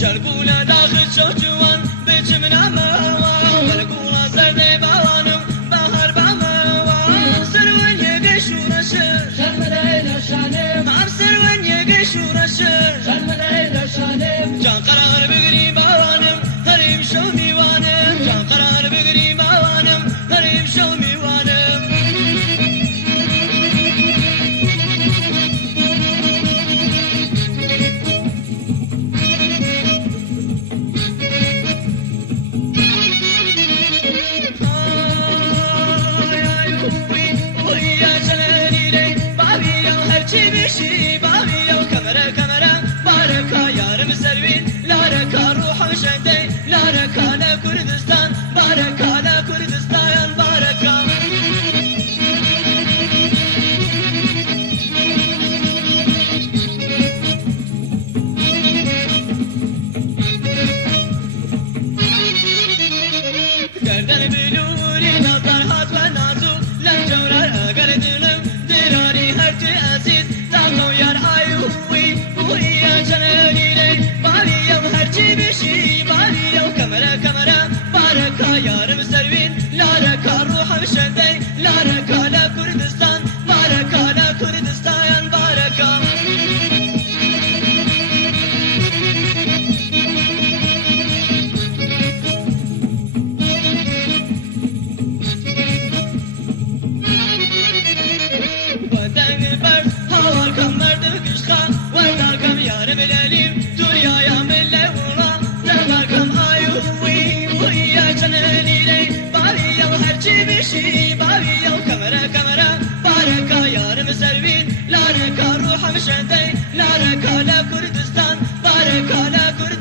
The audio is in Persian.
شربونا داخل شوجوان بجمنا موا ولقونا سردي بوانم بهر بموا سروان يقش ورشر شرمدين شانم عم سروان يقش ورشر شرمدين شانم جان قرار بقري بوانم هريم شو ميوانم جان قرار بقري بوانم هريم شو ميوانم بشي بابي لو كاميرا كاميرا باركا يا رب سلوين لاركا روح وشندي لاركا لا كردستان باركا لا كردستان باركا قردن بلوري نظر هات ونازو لم جورار اگر دلم دراري هرتي عزيز تاقو يار ايوي ويا جنالي باري يوم هرتي بشي باري يوم كاميرا كاميرا باركا يار مسلوين لاركا روح وشندي لاركا لا كردستان باركا لا كردستان باركا ملاليم دنيا يا ملة ولا تباركم أيوي ويا جناني لي باري يو هرجي بشي باري يو كاميرا كاميرا باركا يا رب سلوين لاركا روح مشندي لاركا لا كردستان باركا لا كردستان